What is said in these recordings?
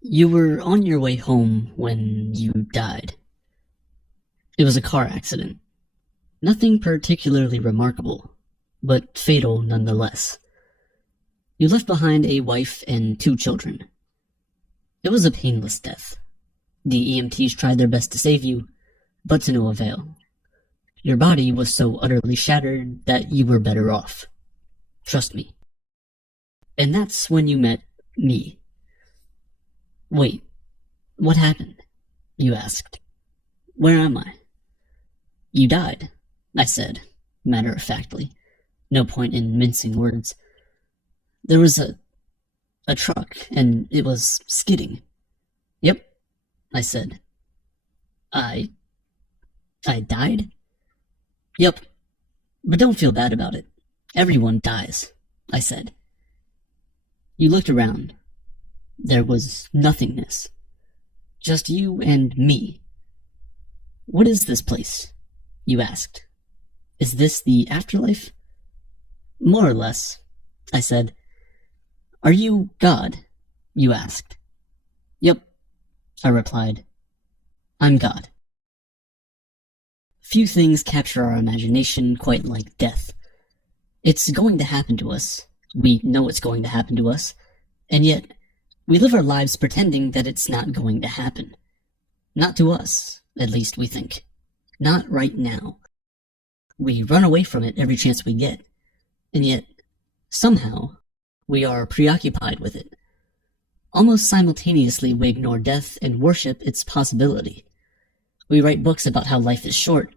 You were on your way home when you died. It was a car accident. Nothing particularly remarkable, but fatal nonetheless. You left behind a wife and 2 children. It was a painless death. The EMTs tried their best to save you, but to no avail. Your body was so utterly shattered that you were better off. Trust me. And that's when you met me. Wait, what happened? You asked. Where am I? You died, I said, matter-of-factly. No point in mincing words. There was a truck, and it was skidding. Yep, I said. I died? Yep, but don't feel bad about it. Everyone dies, I said. You looked around. There was nothingness. Just you and me. What is this place? You asked. Is this the afterlife? More or less, I said. Are you God? You asked. Yep, I replied. I'm God. Few things capture our imagination quite like death. It's going to happen to us. We know it's going to happen to us. And yet, we live our lives pretending that it's not going to happen. Not to us, at least we think. Not right now. We run away from it every chance we get. And yet, somehow, we are preoccupied with it. Almost simultaneously, we ignore death and worship its possibility. We write books about how life is short,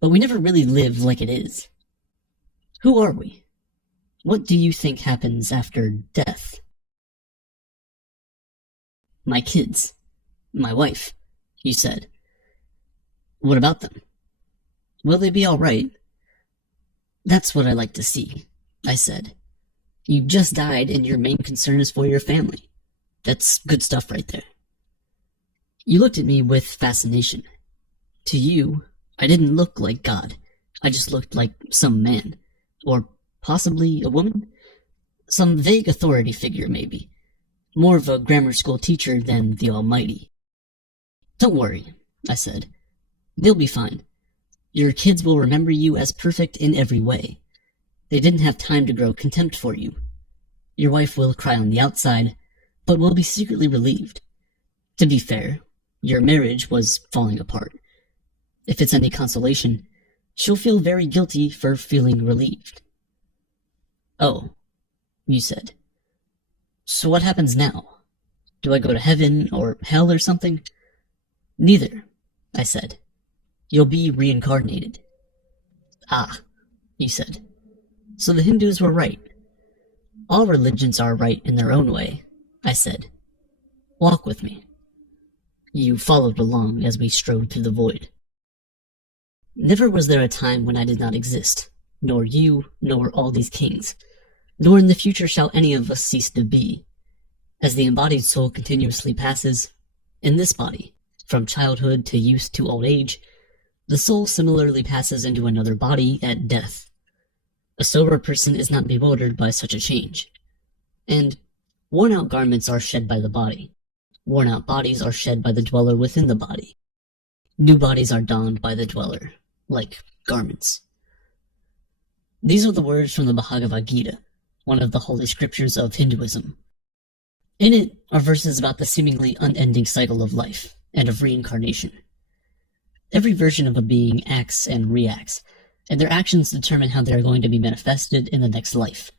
but we never really live like it is. Who are we? What do you think happens after death? My kids. My wife, you said. What about them? Will they be all right? That's what I like to see, I said. You just died and your main concern is for your family. That's good stuff right there. You looked at me with fascination. To you, I didn't look like God. I just looked like some man. Or possibly a woman? Some vague authority figure, maybe. More of a grammar school teacher than the Almighty. Don't worry, I said. They'll be fine. Your kids will remember you as perfect in every way. They didn't have time to grow contempt for you. Your wife will cry on the outside, but will be secretly relieved. To be fair, your marriage was falling apart. If it's any consolation, she'll feel very guilty for feeling relieved. Oh, you said. So what happens now? Do I go to heaven or hell or something? Neither, I said. You'll be reincarnated. Ah, you said. So the Hindus were right. All religions are right in their own way, I said. Walk with me. You followed along as we strode through the void. Never was there a time when I did not exist, nor you, nor all these kings, nor in the future shall any of us cease to be. As the embodied soul continuously passes, in this body, from childhood to youth to old age, the soul similarly passes into another body at death. A sober person is not bewildered by such a change. And worn-out garments are shed by the body. Worn-out bodies are shed by the dweller within the body. New bodies are donned by the dweller, like garments. These are the words from the Bhagavad Gita, one of the holy scriptures of Hinduism. In it are verses about the seemingly unending cycle of life and of reincarnation. Every version of a being acts and reacts, and their actions determine how they are going to be manifested in the next life.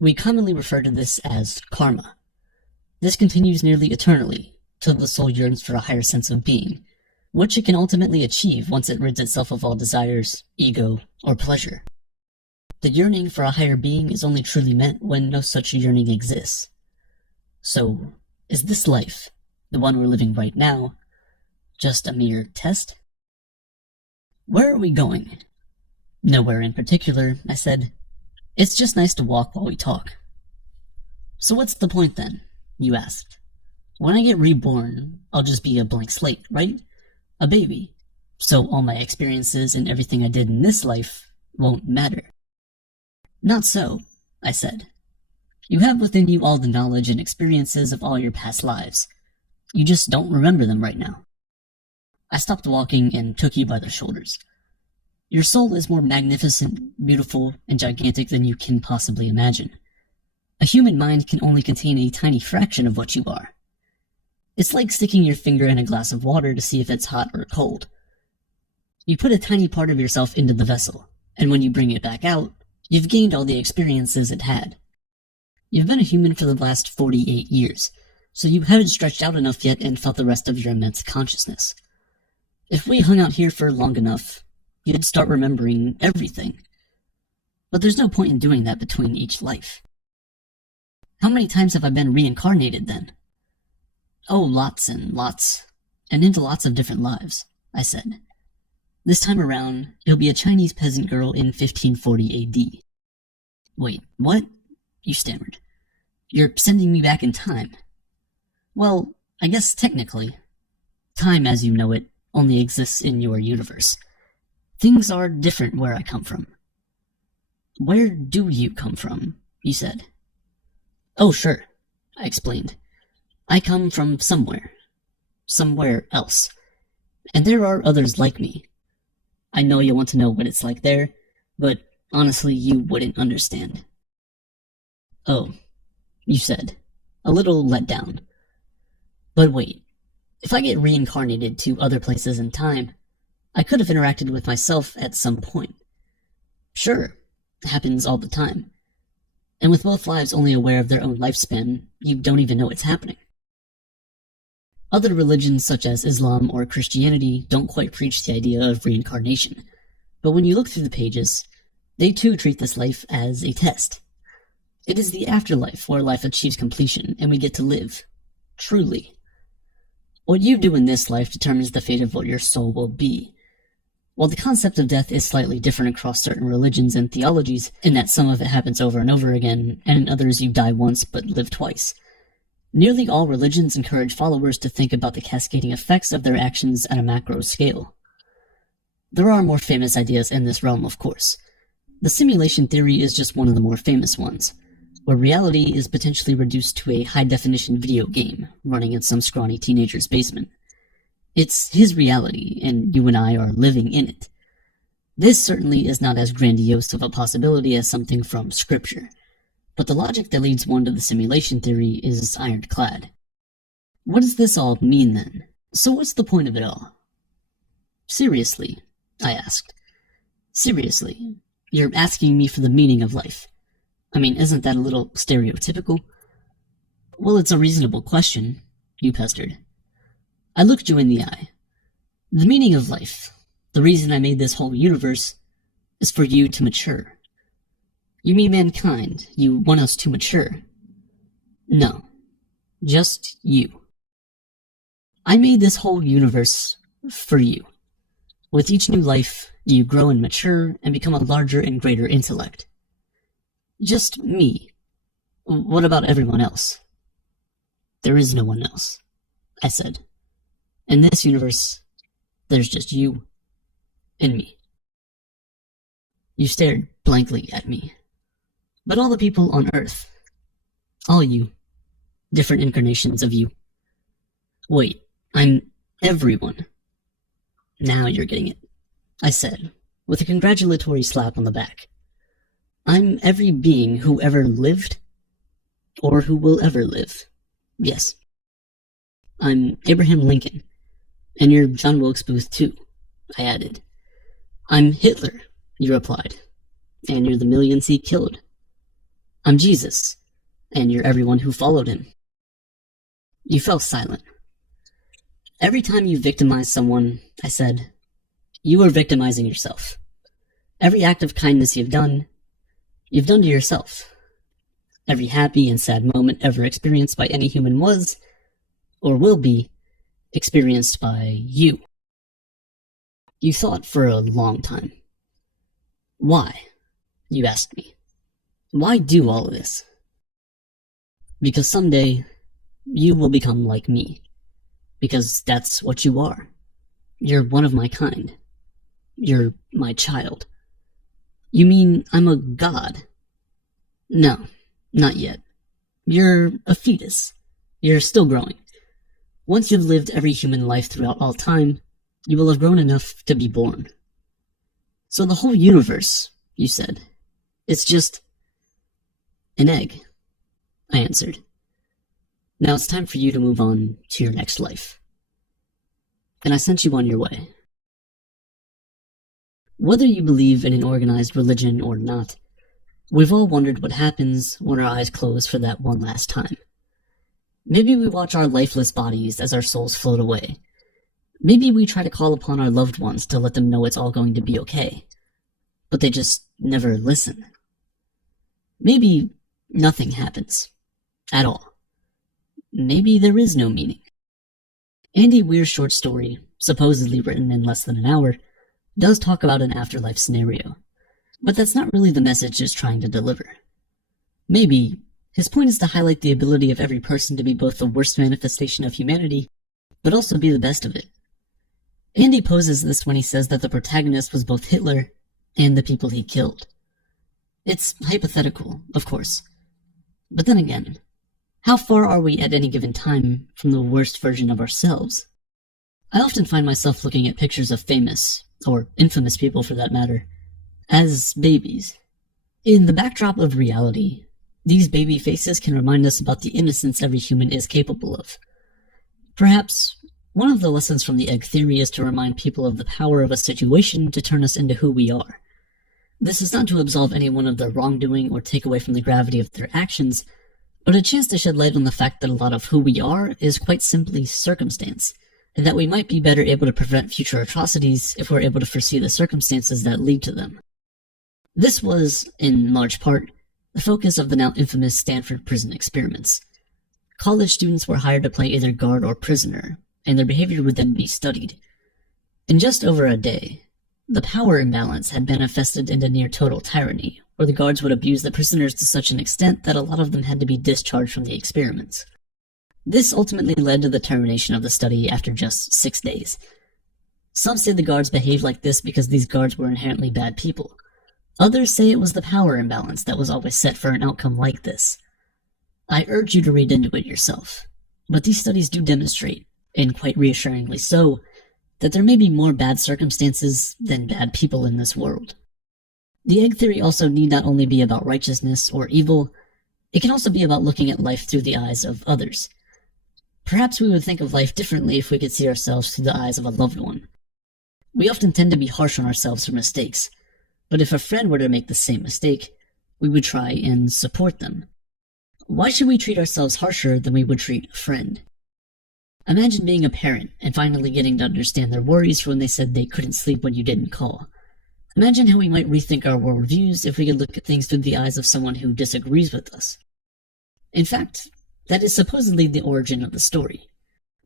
We commonly refer to this as karma. This continues nearly eternally, till the soul yearns for a higher sense of being, which it can ultimately achieve once it rids itself of all desires, ego, or pleasure. The yearning for a higher being is only truly meant when no such yearning exists. So, is this life, the one we're living right now, just a mere test? Where are we going? Nowhere in particular, I said. It's just nice to walk while we talk. So what's the point then? You asked. When I get reborn, I'll just be a blank slate, right? A baby. So all my experiences and everything I did in this life won't matter. Not so, I said. You have within you all the knowledge and experiences of all your past lives, You just don't remember them right now. I stopped walking and took you by the shoulders. Your soul is more magnificent, beautiful, and gigantic than you can possibly imagine. A human mind can only contain a tiny fraction of what you are. It's like sticking your finger in a glass of water to see if it's hot or cold. You put a tiny part of yourself into the vessel, and when you bring it back out, you've gained all the experiences it had. You've been a human for the last 48 years, so you haven't stretched out enough yet and felt the rest of your immense consciousness. If we hung out here for long enough, you'd start remembering everything. But there's no point in doing that between each life. How many times have I been reincarnated then? Oh, lots and lots, and into lots of different lives, I said. This time around, it'll be a Chinese peasant girl in 1540 AD. Wait, what? You stammered. You're sending me back in time. Well, I guess technically. Time as you know it only exists in your universe. Things are different where I come from. Where do you come from? You said. Oh, sure, I explained. I come from somewhere. Somewhere else. And there are others like me. I know you want to know what it's like there, but honestly, you wouldn't understand. Oh, you said, a little let down. But wait, if I get reincarnated to other places in time, I could have interacted with myself at some point. Sure, it happens all the time. And with both lives only aware of their own lifespan, you don't even know it's happening. Other religions such as Islam or Christianity don't quite preach the idea of reincarnation, but when you look through the pages, they too treat this life as a test. It is the afterlife where life achieves completion and we get to live, truly. What you do in this life determines the fate of what your soul will be. While the concept of death is slightly different across certain religions and theologies, in that some of it happens over and over again, and in others you die once but live twice, nearly all religions encourage followers to think about the cascading effects of their actions at a macro scale. There are more famous ideas in this realm, of course. The simulation theory is just one of the more famous ones, where reality is potentially reduced to a high-definition video game running in some scrawny teenager's basement. It's his reality, and you and I are living in it. This certainly is not as grandiose of a possibility as something from Scripture, but the logic that leads one to the simulation theory is ironclad. What does this all mean, then? So what's the point of it all? Seriously, I asked. Seriously, you're asking me for the meaning of life. I mean, isn't that a little stereotypical? Well, it's a reasonable question, you pestered. I looked you in the eye. The meaning of life, the reason I made this whole universe, is for you to mature. You mean mankind, you want us to mature. No, just you. I made this whole universe for you. With each new life, you grow and mature and become a larger and greater intellect. Just me. What about everyone else? There is no one else, I said. In this universe, there's just you and me. You stared blankly at me. But all the people on Earth, all you, different incarnations of you. Wait, I'm everyone. Now you're getting it, I said, with a congratulatory slap on the back. I'm every being who ever lived, or who will ever live. Yes. I'm Abraham Lincoln, and you're John Wilkes Booth too, I added. I'm Hitler, you replied, and you're the millions he killed. I'm Jesus, and you're everyone who followed him. You fell silent. Every time you victimize someone, I said, you are victimizing yourself. Every act of kindness you've done to yourself. Every happy and sad moment ever experienced by any human was, or will be, experienced by you. You thought for a long time. Why? You asked me. Why do all of this? Because someday, you will become like me. Because that's what you are. You're one of my kind. You're my child. You mean I'm a god? No, not yet. You're a fetus. You're still growing. Once you've lived every human life throughout all time, you will have grown enough to be born. So the whole universe, you said, it's just an egg, I answered. Now it's time for you to move on to your next life. And I sent you on your way. Whether you believe in an organized religion or not, we've all wondered what happens when our eyes close for that one last time. Maybe we watch our lifeless bodies as our souls float away. Maybe we try to call upon our loved ones to let them know it's all going to be okay, but they just never listen. Maybe nothing happens at all. Maybe there is no meaning. Andy Weir's short story, supposedly written in less than an hour, does talk about an afterlife scenario, but that's not really the message he's trying to deliver. Maybe his point is to highlight the ability of every person to be both the worst manifestation of humanity, but also be the best of it. Andy poses this when he says that the protagonist was both Hitler and the people he killed. It's hypothetical, of course, but then again, how far are we at any given time from the worst version of ourselves? I often find myself looking at pictures of famous, or infamous people for that matter, as babies. In the backdrop of reality, these baby faces can remind us about the innocence every human is capable of. Perhaps one of the lessons from the egg theory is to remind people of the power of a situation to turn us into who we are. This is not to absolve anyone of their wrongdoing or take away from the gravity of their actions, but a chance to shed light on the fact that a lot of who we are is quite simply circumstance, and that we might be better able to prevent future atrocities if we're able to foresee the circumstances that lead to them. This was, in large part, the focus of the now infamous Stanford prison experiments. College students were hired to play either guard or prisoner, and their behavior would then be studied. In just over a day, the power imbalance had manifested into near total tyranny, where the guards would abuse the prisoners to such an extent that a lot of them had to be discharged from the experiments. This ultimately led to the termination of the study after just 6 days. Some say the guards behaved like this because these guards were inherently bad people. Others say it was the power imbalance that was always set for an outcome like this. I urge you to read into it yourself, but these studies do demonstrate, and quite reassuringly so, that there may be more bad circumstances than bad people in this world. The egg theory also need not only be about righteousness or evil, it can also be about looking at life through the eyes of others. Perhaps we would think of life differently if we could see ourselves through the eyes of a loved one. We often tend to be harsh on ourselves for mistakes, but if a friend were to make the same mistake, we would try and support them. Why should we treat ourselves harsher than we would treat a friend? Imagine being a parent and finally getting to understand their worries for when they said they couldn't sleep when you didn't call. Imagine how we might rethink our worldviews if we could look at things through the eyes of someone who disagrees with us. In fact, that is supposedly the origin of the story.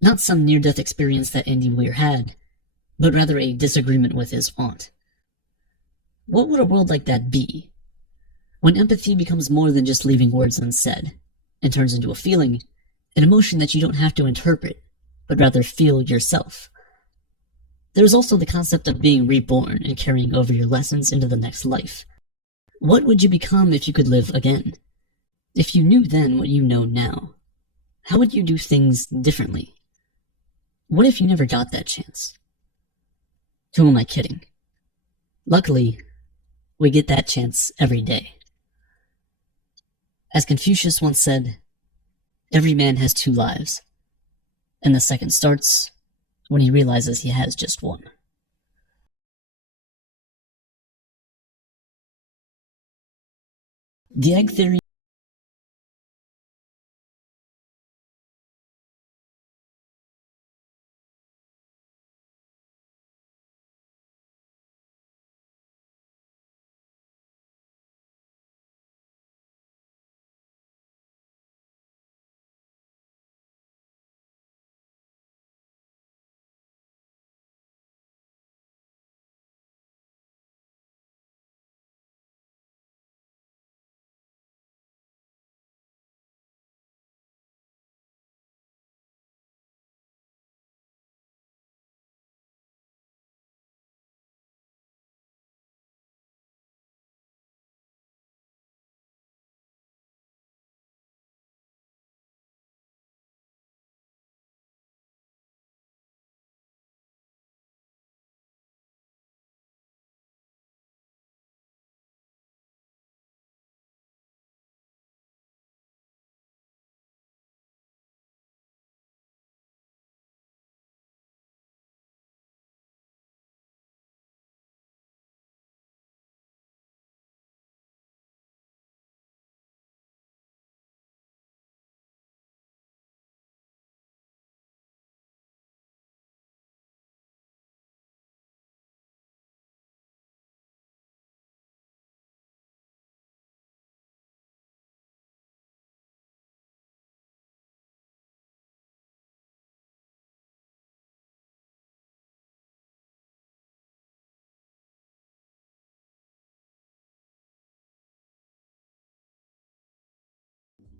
Not some near-death experience that Andy Weir had, but rather a disagreement with his aunt. What would a world like that be? When empathy becomes more than just leaving words unsaid, and turns into a feeling, an emotion that you don't have to interpret, but rather feel yourself. There is also the concept of being reborn and carrying over your lessons into the next life. What would you become if you could live again? If you knew then what you know now, how would you do things differently? What if you never got that chance? Who am I kidding? Luckily, we get that chance every day. As Confucius once said, every man has 2 lives, and the second starts when he realizes he has just one. The egg theory